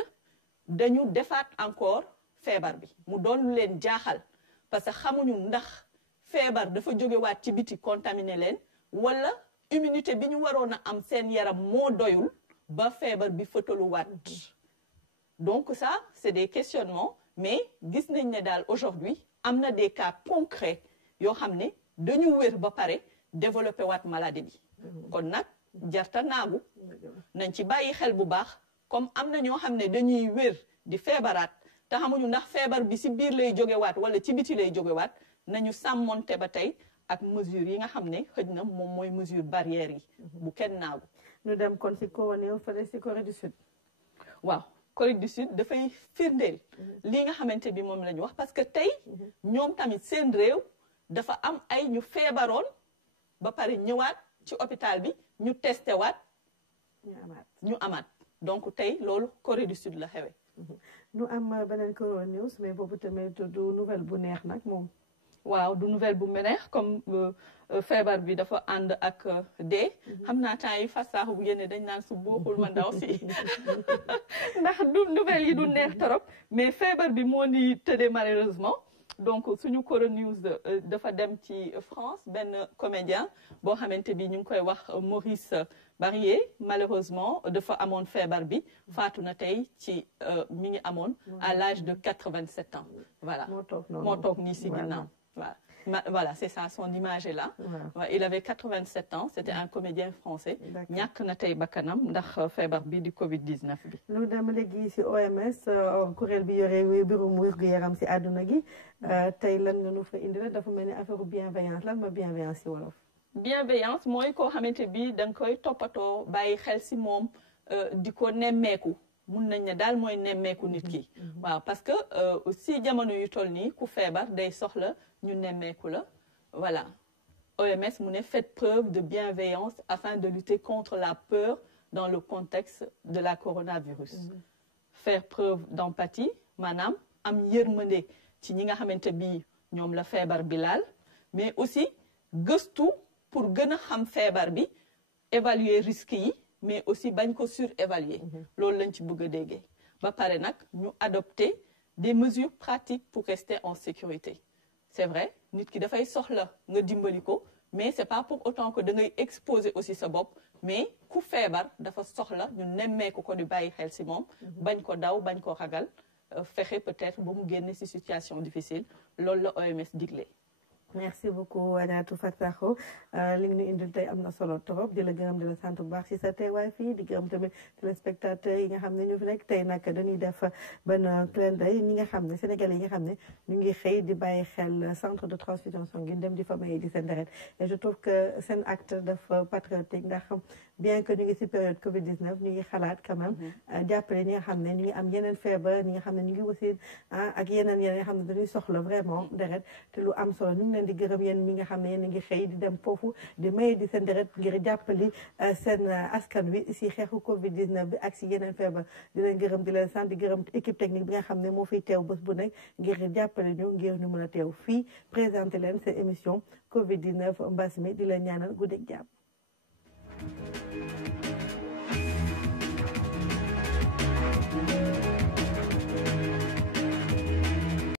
dañu defaat encore feebar bi mu doon lu leen jaaxal parce que xamuñu ndax feebar dafa jógewaat ci biti contaminé leen wala immunité bi ñu waroon a am seen yaram moo doyul ba feebar bi fëtaluwaat donc ça c'est des questionnements mais gis nañ ne daal aujourd'hui am na des cas concrets yoo xam ne dañu wér ba pare développé waat maladie bi kon nag jarta naagu nañ ci bàyyi xel bu baax comme am na ñoo xam ne dañuy wér di feebaraat te xamuñu ndax feebar bi ci biir lay jógewaat wala ci biti lay jógewaat nañu sàmmonte ba tey ak mesures yi nga xam ne xëj na moom mooy mesure barrières yi bu kenn naagu ñu dem kon ci kaw fële ci Corée du Sud waaw Corée du Sud dafay firndeel li nga xamante bi moom la ñu wax parce que tey ñoom tamit seen réew dafa am ay ñu feebaroon ba pare ñëwaat ci hôpital bi ñu testé waat ñu amaat donc tey loolu Corée du Sud la xewe ñu am beneen Corona News mais boobu tamit du nouvelle bu neex nag moom waaw du nouvelle bu neex comme feebar bi dafa ànd ak dee xam naa temps yi fasaax bu yéene dañ naan su booxul ma ndaw si ndax du nouvelle yi du neex trop mais feebar bi moo ni tëddee malheureusement donc suñu Corona News dafa dem ci France benn comédien boo xamante bi ñu ngi koy wax Maurice Barrier malheureusement dafa amoon feebar bi faatu na tey ci mi ngi amoon à l'âge de 87 ans voilà moo toog nii si ginnaaw voilà c'est ça son image est là il avait 87 ans c'était un comédien français ñàkk na tey bakkanam ndax feebar bi di Covid-19 bi lu dem léegi ci OMS kuréel bi yore mbirum wér-gu-yaram ci àdduna gi tey lan nga nu fa indi la dafa mel ni affaire bienveillance lan ma bienveillance ci wolof bienveillance mooy koo xamante bi da nga koy toppatoo bàyyi xel ci moom di ko nemmeeku mun nañ ne daal mooy nemmeeku nit ki waaw parce que si jamono yu toll nii ku feebar day soxla ñu nemmeeku la voilà OMS mu ne faites preuve de bienveillance afin de lutter contre la peur dans le contexte de la coronavirus faire preuve d'empathie maanaam am yërmande ci ñi nga xamante bi ñoom la feebar bi laal mais aussi gëstu pour gën a xam feebar bi évaluer risques yi mais aussi bañ ko surévaluer loolu lañ ci bëgg a déggee ba pare nag ñu adopter des mesures pratiques pour rester en sécurité c'est vrai nit ki dafay soxla nga dimbali ko mais c'est pas pour autant que da ngay exposer aussi sa bopp mais ku feebar dafa soxla ñu nemmeeku ko di bàyyi xel ci moom bañ ko daw bañ ko ragal fexe peut-être ba mu génne ci situation difficile loolu la OMS digle. merci beaucoup Adjatou Fatou Sakho li nga ñu indil tey am na solo trop di la gërëm di la sant bu baax ci sa teewaay fii di gërëm tamit téléspectateurs yi nga xam ne ñu fi nekk tey nag dañuy def benn clin d'œil ñi nga xam ne Sénégalais yi nga xam ne ñu ngi xëy di bàyyi xel centre de transfusion sanguine dem di fa maye di seen deret et je trouve que seen acte dafa patriotique ndax bien que ñu ngi ci période Covid-19 ñu ngi xalaat quand même jàppale ñi nga xam ne ñu ngi am yeneen feebar ñi nga xam ne ñu ngi wasin ak yeneen nga xam ne dañuy soxla vraiment deret te lu am solo ñu ngi leen di gërëm yéen mi nga xam ne yéen a ngi xëy di dem foofu di maye di seen deret ngir jàppali seen askan wi si xeexu Covid-19 bi ak si yeneen feebar di leen gërëm di leen sant di gërëm équipe technique bi nga xam ne moo fiy teew bés bu nekk ngir jàppale ñu ngir ñu mën a teew fii présenté leen seen émission Covid-19 mbas mi di leen ñaanal guddeeg jàmm.